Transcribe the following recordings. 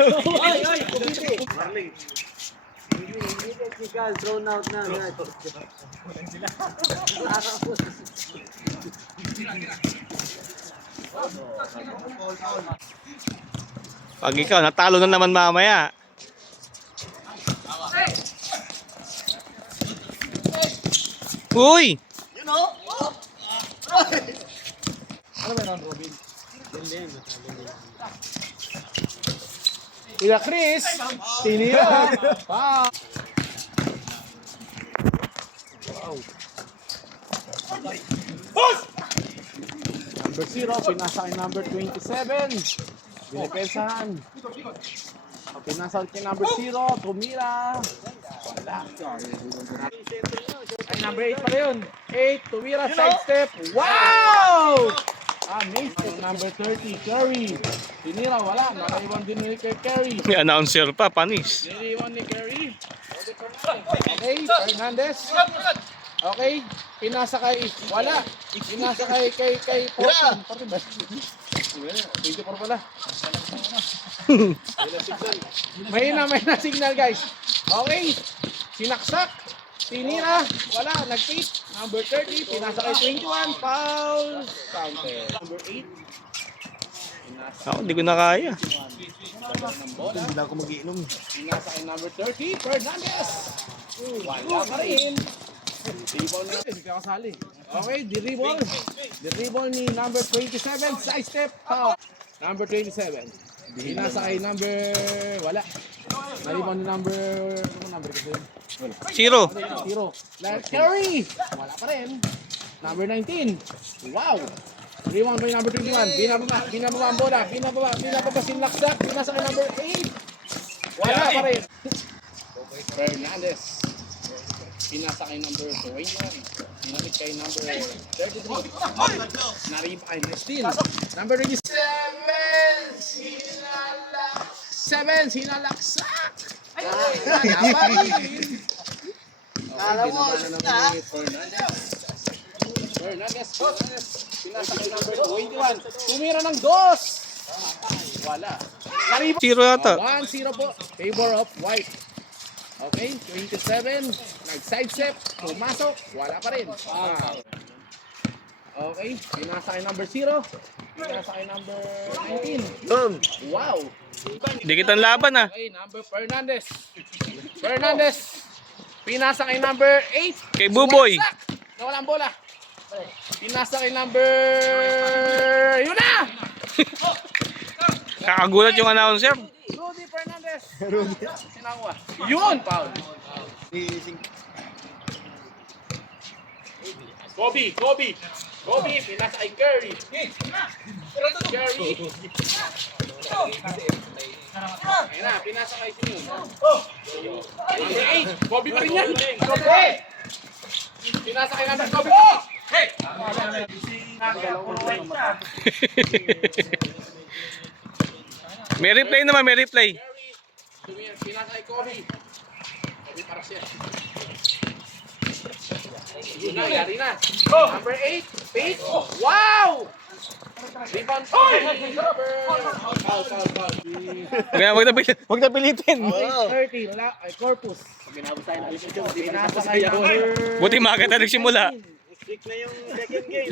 Ay, ay! Marley. Thrown out na. Pag ikaw, natalo na naman mamaya. Uy! You know? Ano ba yun, Robin? Kuya Chris, tinira. Pa. Number 0, pinasa kay number 27. Binipensahan. Pinasa kay number 0, tumira. Wala. Ay, number 8 pala yun. 8, tumira, sidestep. Wow! Amazing. Number 30, Curry. Tinira, wala. Nakaiwan din ni Curry. May announcer pa, panis. Niliwan ni Curry. Okay, Fernandez. Okay, pinasa kay wala. Pinasa kay Portland. Portland ba? 24 pala. May na signal guys. Okay, sinaksak. Tinira, wala, nag-take. Number 30, pinasa kay 21, foul. Counter. Number 8. Ako, hindi ko na kaya. Hindi na ako mag-iinom. Pinasa kay number 30, Fernandez. Wala pa rin. Dribble na hindi ka kasali. Okay, dribble ni number 27, side step. Number 27. Pinasa kay number, wala. Nalibang ni number, ano number kasi yun? Wala. 0. 0. Curry! Wala pa rin. Number 19. Wow! Rebound by number 21. Binababa ang bola. Binababa sinlaksak. Pinasa kay number 8. Wala pa rin. Fernandez. Pinasa kay number 21. Pinamit kay number 33. Narib ay steal. Number 27. Sinalaksak. Ay, Kala mo, Fernandez. Pinasa kay number 21. Tumira ng 2. Wala. Narib 0 yata. 1-0 po. Favor of white. Okay, 27. Nag-side step. Pumasok. Wala pa rin. Okay, pinasa kay number 0. Pinasa kay number 19. Wow. Hindi kitang laban ah. Okay, number Fernandez. Pinasa kay number 8. Kay Buboy. Nawala ang bola. Pinasa kay number... Yun na! Kakagulat yung announcer. Rudy Fernandez. Sinakuha. Yun, foul. Kobe, pinasa kay Curry. Ayun na, pinasa kay sino? Number 8. Kobe pa rin yan. Kobe! Pinasa kay number Kobe. Hey! May replay naman, may replay. Pinasa kay Kobe. Kobe para siya. Yun na, yari na. Number 8. Page. Wow! Rebound. Foul. Kaya wag na pilitin. 30. Wala. Ay, Corpus. Pinasa kay number... Buti makakita nagsimula. stick na yung second game.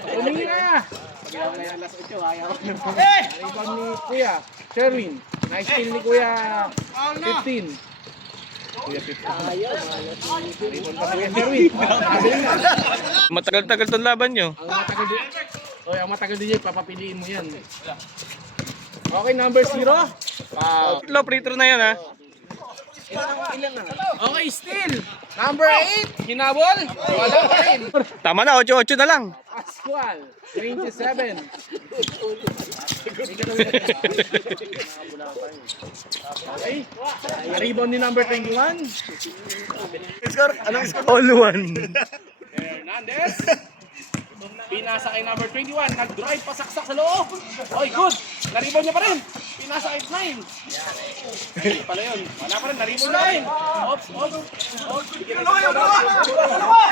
Tumira! Pagkakawa na yung last 8, ayaw. Rebound ni Kuya. Sherwin. Nice steal ni Kuya. 15. Kuya 15. Rebound pa Kuya Sherwin. Matagal-tagal tong laban nyo. Ang matagal din yun, papapiliin mo yan. Okay, number 0. Wow. Low free throw na yan ha. Okay, still. Number 8, hinabol. Wala pa rin. Tama na, 8-8 na lang. Pascual, 27. Okay. Rebound ni number 21. Score? Anong score? All one. Hernandez. Pinasa kay number 21. Nag-drive pa saksak sa loob. Oy, good. Naribon niya pa rin. Pinasa kay 9. Hindi pala yun. Wala pa rin. Naribon na rin. Ops. Dalawa.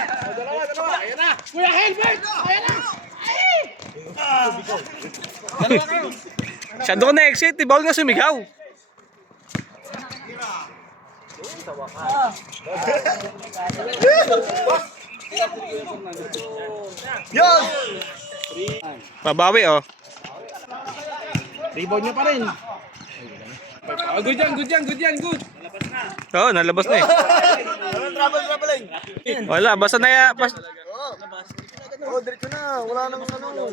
Ayan na. Kuya Helbert. Ayan na. Siya doon na exit, bawal nga sumigaw. Yun! Babawi oh. Rebound niya pa rin. Good yan. Oo, nalabas na eh. Anong traveling? Wala, basta na yan. Oh, diretso na. Wala nang ano.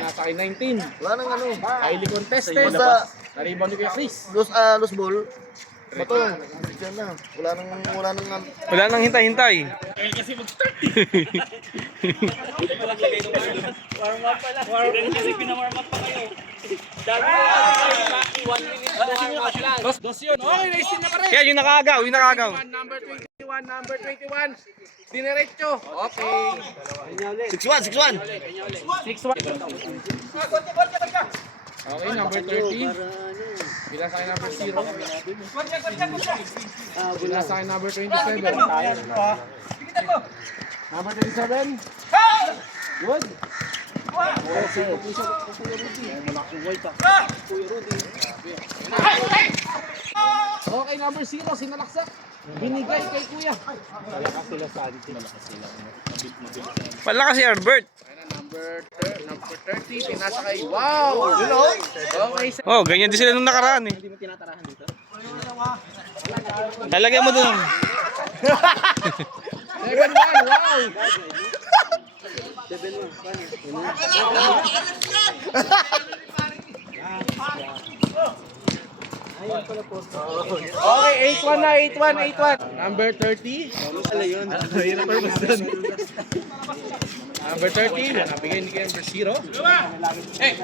Nasa akin 19. Wala nang ano. Highly contested. Basta, Na-rebound ni Kuya Chris. loose ball. Bato. Diretso na. Wala nang Wala nang hintay-hintay. Dos yun. Okay, na-steal na pa rin. Kaya yung nakagaw. Number 21. Dinerecho. Okay. 6-1. 6-1. Okay, number 30. Bila sa akin number 0. Bila sa akin number 27. Number 27. Good. Okay, number 0. Sinalaksak. Binigay kay Kuya. Wala kasi Herbert. Number 30. Pinasa kay. Wow! Okay, Oh, ganyan din sila nung nakaraan eh. Lalagyan mo dun. 7-1. Wow! Okay, 8-1 na, 8-1. Number 30. Number 30, nabigay ni number 0. Hey!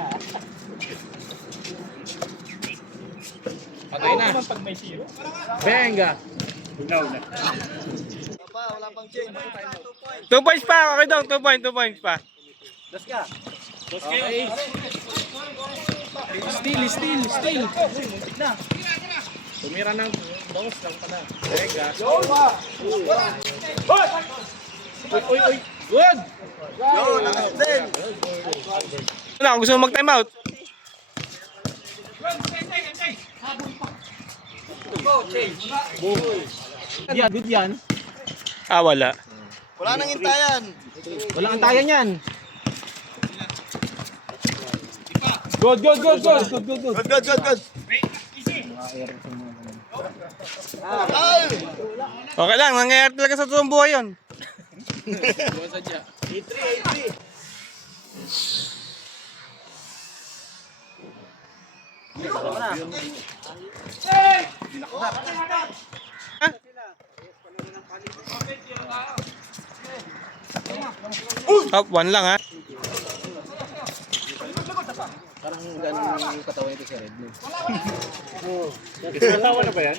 Patay na. Benga. Wala pang change. 2 points pa. Okay daw. 2 points pa. Okay. Steal. Tumira ng bounce lang pala. Benga. Uy. Good! Yo, nakasin. Ano, gusto mo mag-time out? Good yan. Ah, wala. Wala nang hintayan. Wala kang tayan yan. Good. Good. Ay! Okay lang, nangyayari talaga sa totoong buhay yun. Buwan sadya. 8-3. Top 1 lang ha. Parang gano'n yung katawan ito sa Red Bull. Natawa na ba yan?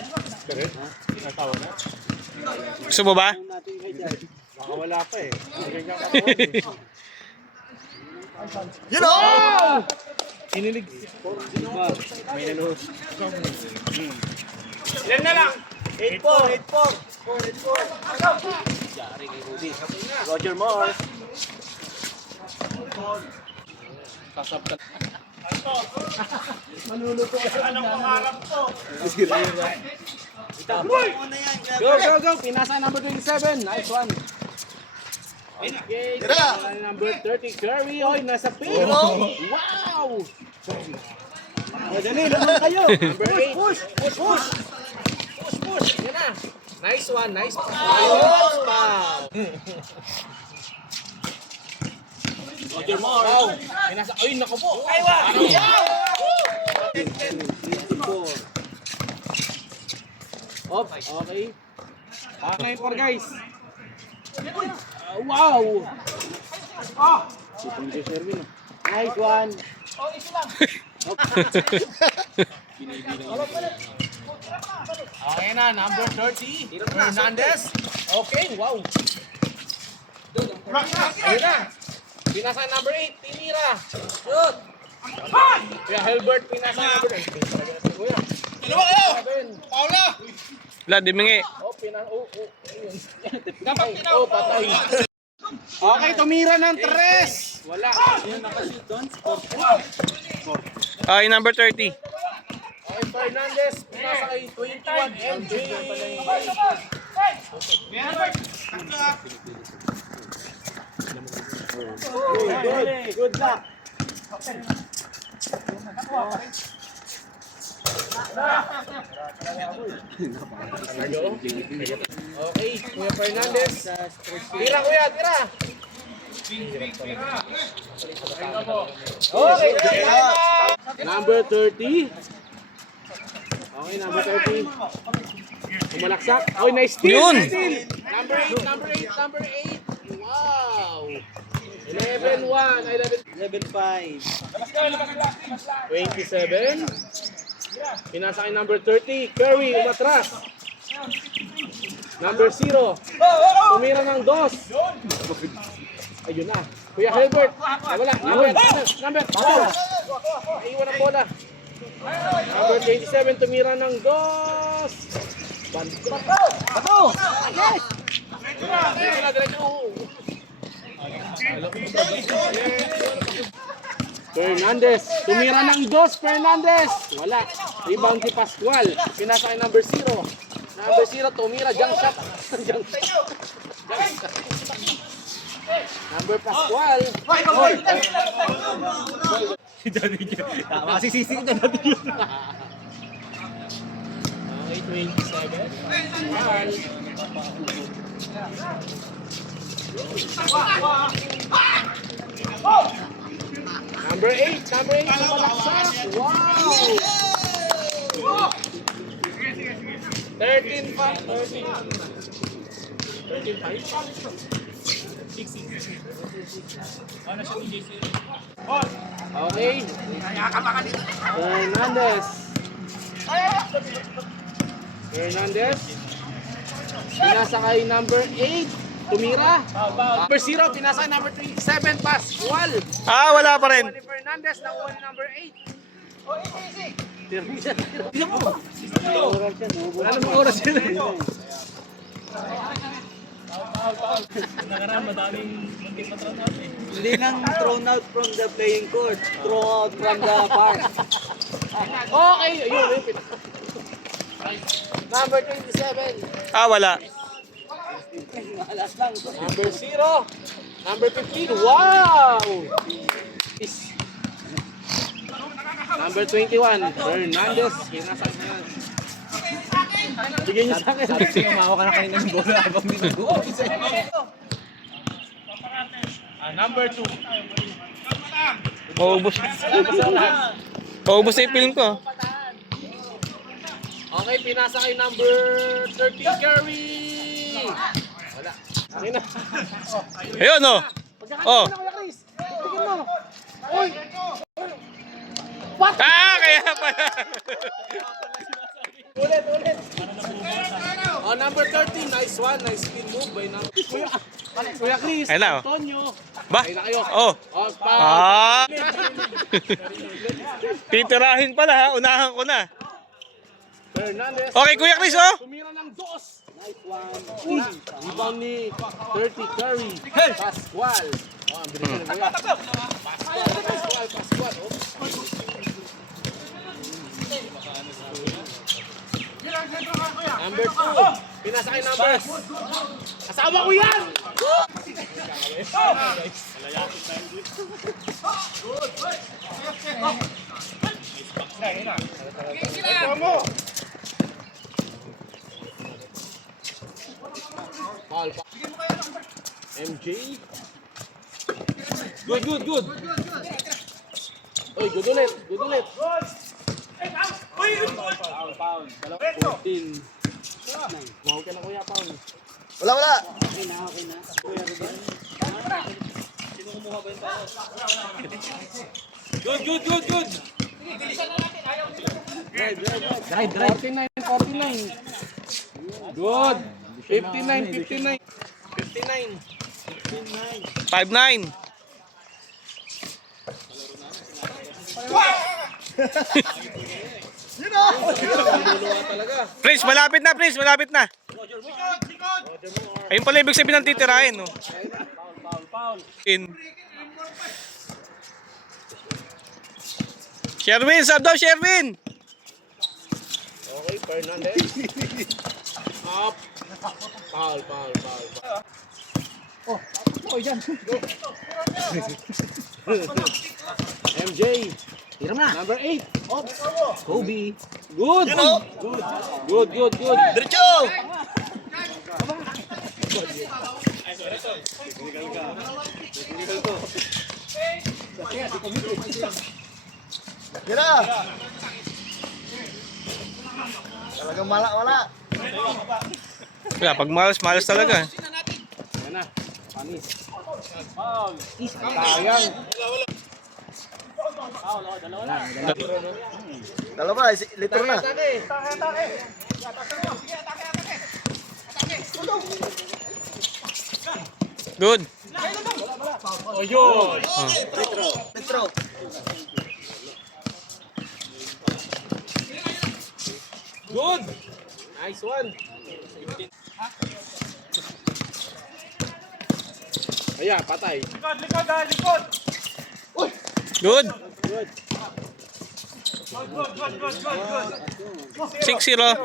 Natawa na? Gusto mo ba? Baka wala pa eh. You know! Kinilig. May nanood. Ilan na lang? 8-4. Roger Moore. Sasabtan. Anong pangarap to? Go. Pinasa number 27. Nice one. Okay. Tira! Number 30. Curry. Oy, nasa pin. Hello? Wow! Madali naman kayo. Number 8. Push. Yan na. Nice one. Nice foul. Roger Moore. Wow. Pinasa. Ay, naku po. Ay, Ops, okay. Panay for guys. Wow! Nice one. Okay na, number 30. Hernandez. Okay, wow. Ayun na. Pinasa number 8, Tinira. Shoot. Kuya Helbert, pinasa number 8. Kuya. Dalawa kayo! Paula! Wala, dimingi. Oh, ayun. Dapat patay. Okay, tumira ng 3. Wala. Okay, number 30. Okay, Fernandez, pinasa kay 21 MJ. Good luck. Okay, Kuya Fernandez. Tira, Kuya, tira. Okay, number 30. Okay, number 30. Umalaksak. Okay, nice steal. Yun. Nice steal. Number 8, number 8, number 8. Wow. 11-1. 11-5. 27. Pinasa kay number 30. Curry, umatras. Number 0. Tumira ng 2. Ayun na. Kuya Hilbert. Wala. Number. Naiwan ang bola. Number 27. Tumira ng 2. Bato! Yes! Fernandez. Tumira ng 2. Fernandez. Wala. Rebound si Pascual. Pinasa kay number 0. Number 0. Tumira. Jump shot. Jump shot. Number Pascual. Masisisi ko na natin yun. Okay, 27. Pascual. Number 8. Number 8. Sumalaksak. Wow! 13-5. 13-5. Okay. Fernandez. Fernandez. Pinasa kay number 8. Tumira. Number 0. Pinasa kay number 27. Pascual. Wala pa rin. Ni Fernandez. Nakuha ni number 8. Wala namang oras yun. Hindi nang thrown out from the playing court. Thrown out from the park. Okay. Ayun. Number 27. Wala. Alas lang. Number 0. Number 15. Wow! Number 21. Fernandez. Kinasal na yan. Bigyan niyo sa akin. Sabi sa'yo, umawa ka na kanina ng bola habang minugo. Number 2. Maubos. Maubos na yung film ko. Okay, pinasa kay number 30. Curry! Wala. Akin na. Ayun, oh. Oh. Kuya Chris. Tingin mo. Uy! Kaya pala. Ulit. Oh, number 13. Nice one. Nice spin move by number. Kuya Chris. Ayun na, oh. Antonio. Ba? Ayun na kayo. Oh. Oh, pa. Titirahin pala ha. Unahan ko na. Fernandez. Okay, Kuya Chris, oh. Tumira ng 2. Nice one. Rebound ni 30 Curry. Pascual. Oh, ang bilis na kuya. Pascual. Oh. Number 2. Pinasa kay number. Asawa ko yan! Foul pa. MJ. Good. Oy, good ulit. Foul. 14. Wow ka na kuya, Paul. Wala. Good. Drive. 49. Good. 59. 5-9. Prince, malapit na. Ayun pala ibig sabihin ng titirahin, no? In. Sherwin, sab daw, Sherwin! Fernandez. Up. Foul. MJ. Hiram na. Number 8. Kobe. Good. You know? Good. Diretso! Yan na! Talagang wala. Kaya pag malas talaga. Yan na. Panis. Sayang. Dalawa, litro na. Good. Oh, yun. Litro. Good. Nice one. Ayan, patay. Good. 6-0.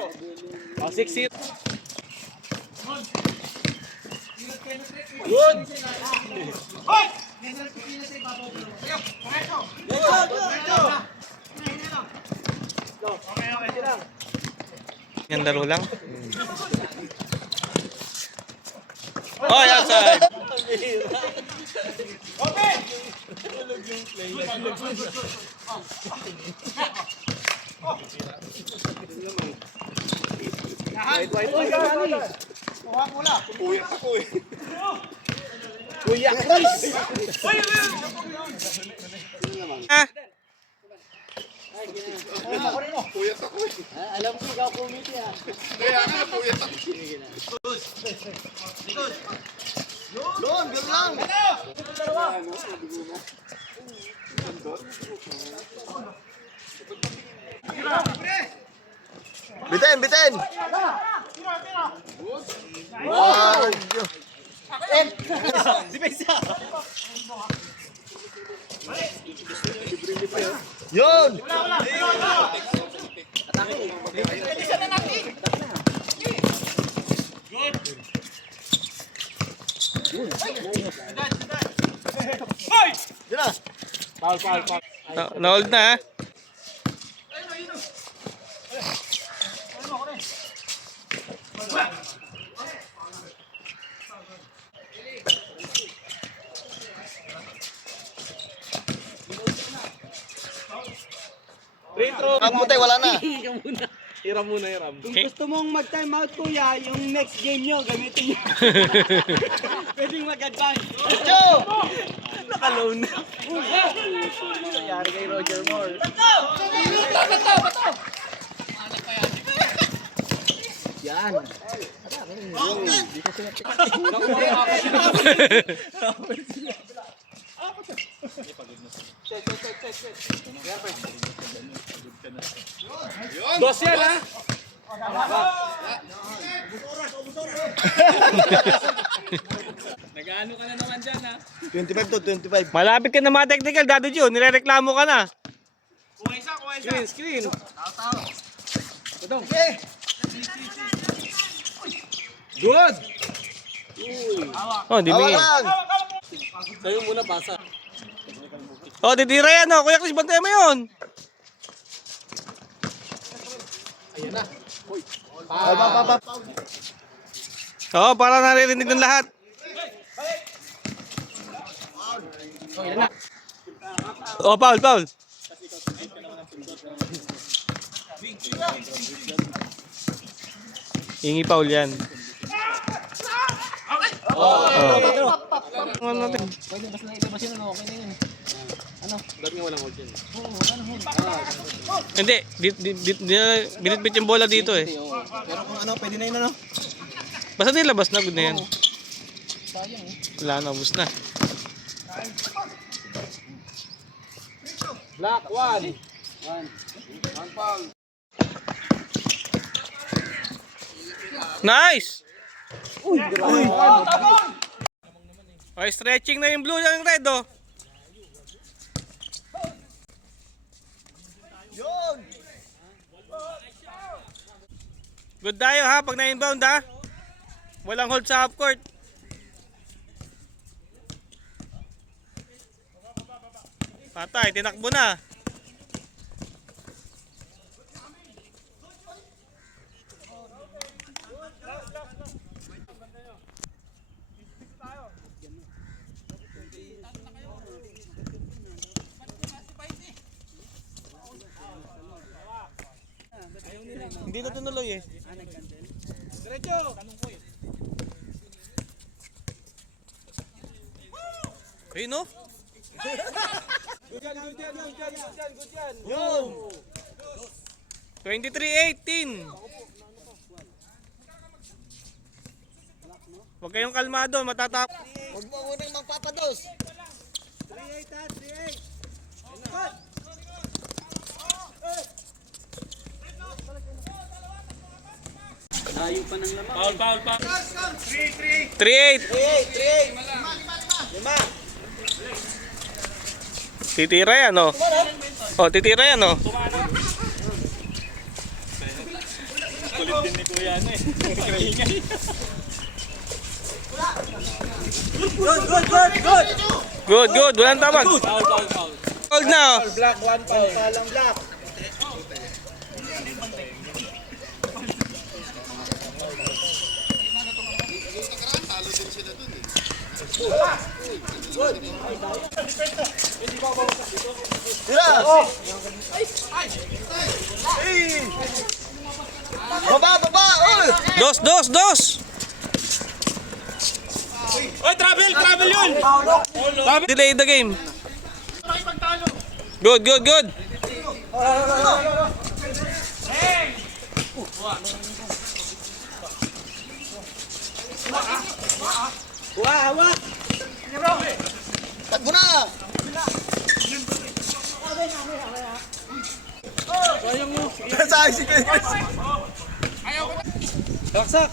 Oh, 6-0. Good. Yan laro lang. Oh, outside. Kuya Chris. Ah, Alam ko ikaw committee ah. Doon, ganun lang. Bitin! Wow! Yun! Yun na! Foul. na-hold na ha. Free throw. Ang puti, wala na. Hiram muna. Kung gusto mong mag-time out kuya, yung next game nyo, gamitin nyo. Pwedeng mag-advance. Diretso! Nakaloan na. Nangyari kay Roger Moore. Yan. Dos yan ha. Nag-ano ka na naman dyan ha? 25 to 25. Malapit ka na mga technical, Dado Joe. Nirereklamo ka na. Screen. Good. Oh, di Hawak bigay. lang! Sa'yo muna basa. Oh, titira yan oh. Kuya Chris, bantay mo yun. Pa. Oh, para naririnig ng lahat. Oh, foul. Hingi foul yan. Ano natin? Pwede basta na ilabas yun, okay na yun. Ba't nga walang hold yan? Hindi, binitbit yung bola dito eh. Pero kung ano, pwede na yun ano? Basta nilabas na, good na yan. Sayang eh. Wala na, ubus na. Black, one. Nice! Okay, stretching na yung blue yung red oh. Yun! Good tayo ha, pag na-inbound ha. Walang hold sa half court. Patay, tinakbo na. Hindi na tinuloy eh. Diretso! Ayun no? Good yan. 23-18. Huwag kayong kalmado, matatap. Huwag mo unang magpapados. 3-8 ha, 3-8. Layo pa ng lamang. Foul. 3-8. 3-8. Lima. Titira yan oh. Oh, titira yan oh. Kulit din ni Kuya ano eh. Good. Walang tawag. Foul na oh. Black, 1 foul. Palang black. Tira! Baba! Uy! Dos. Oy, travel yun. Delay the game. Good. Hawak. Takbo na! Sayang si Kuya. Baksak.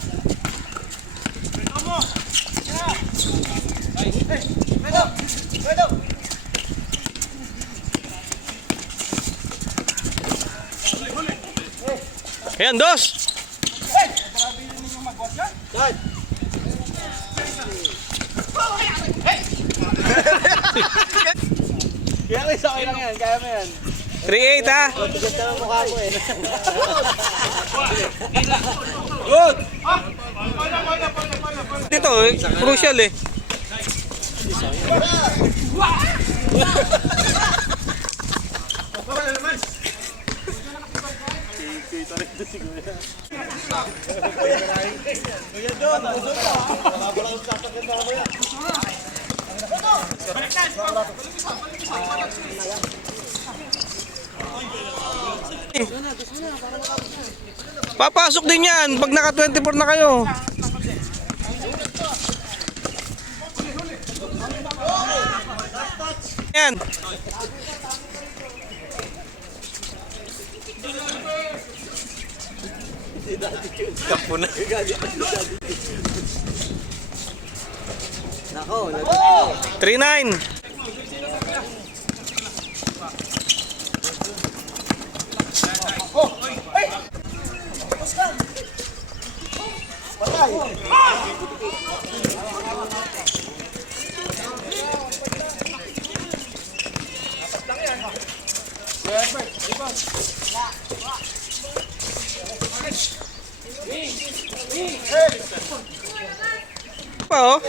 Ayan, dos. Kaya sa akin lang yan, kaya mo yan. 3-8 ha. Tigas na ang mukha mo eh. Good. Dito, crucial eh. Papasok din yan pag naka 24 na kayo. Yan. Kapo na. Nako, 3-9. Pa oh.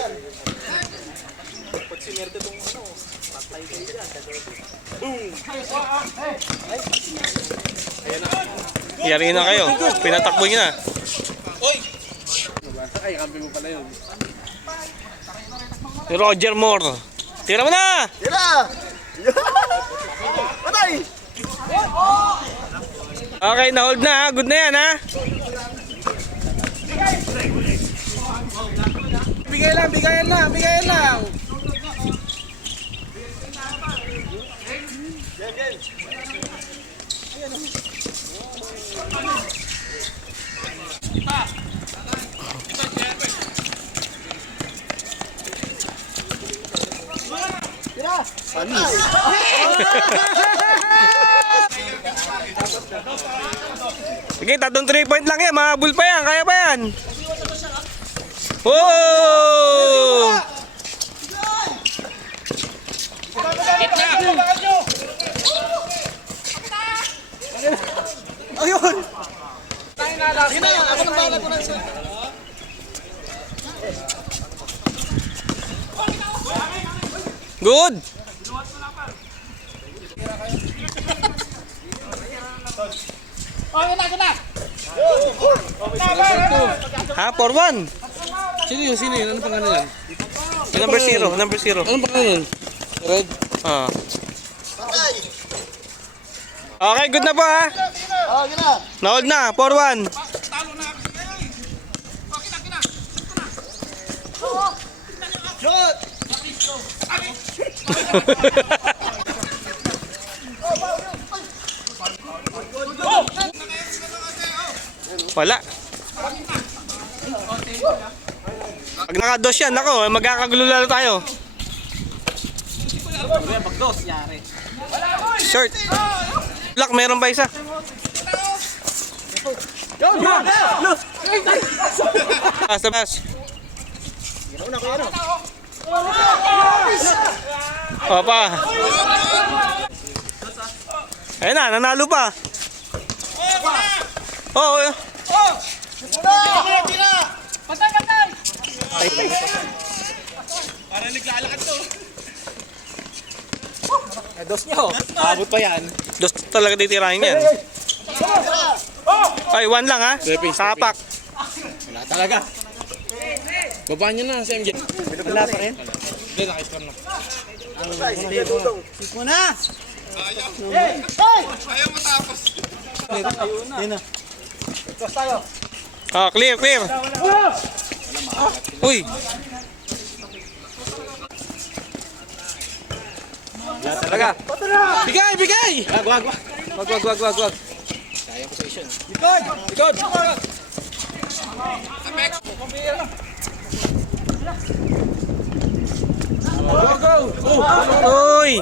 Yari na kayo. Pinatakbo niyo na. Ay, kampi mo pala yun. Si Roger Moore. Tira mo na! Tira! Patay! Okay, na-hold na ha. Good na yan ha. Bigayan lang. Patay! Sige, tatong 3 point lang yan. Mahabol pa yan. Kaya pa yan. Oh! Ayun! Sige na yan, ako nang bahala ko na siya. Good! Ha, 4-1. Sino yun? Ano pangalan yan? Number 0, number 0. Anong pangalan? Red? Ah. Okay, good na po ha. Oh, yun na. Na-hold na, 4-1. Wala. Pag naka-dos yan, ako, magkakagulo lalo tayo. Short. Black, meron ba isa? Pass the pass. Opa. Ayun na, nanalo pa. Oh, Dos niyo, abot pa yan. dos talaga titirahin yan. Ay, 1 lang ha. Kapak. Wala talaga. Babaan nyo na sa MJ. Wala pa rin. Hindi, naka-scrum na. Sik mo na! Ayun na. Cross tayo. Ah, clear, clear. Uy. Talaga. Bigay, bigay! Wag. Likod! Uy.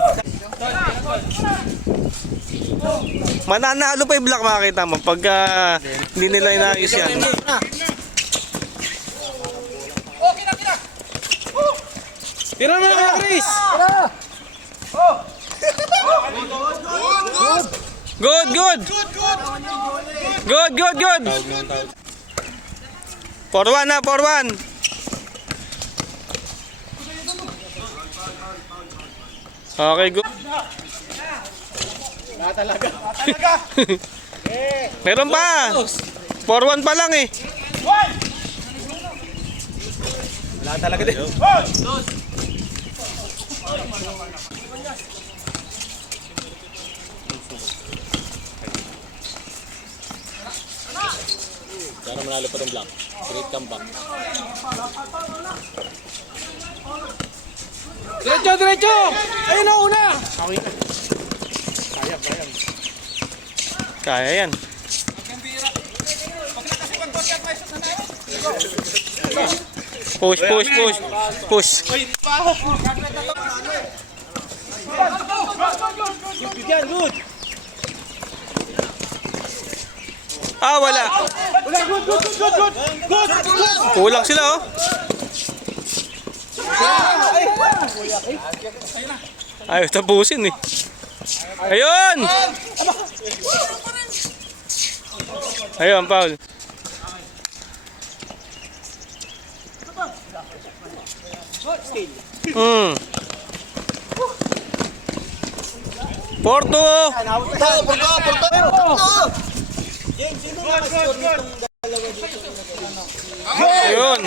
Mananalo pa yung Black, makakita mo pag hindi nila inaayos yan. Tira mo na, Chris! Good, good. Good. 4-1 na, 4-1. Okay, good. Meron pa. 4-1 pa lang eh. Wala talaga din. Sana manalo pa ng Black. Great comeback. Diretso! Ayun na una! Kaya yan. Push. Yan, good! Ah, wala. Good! Kulang sila oh. Ayaw tapusin eh. Ayun! Ayun, foul. Porto! Ayun.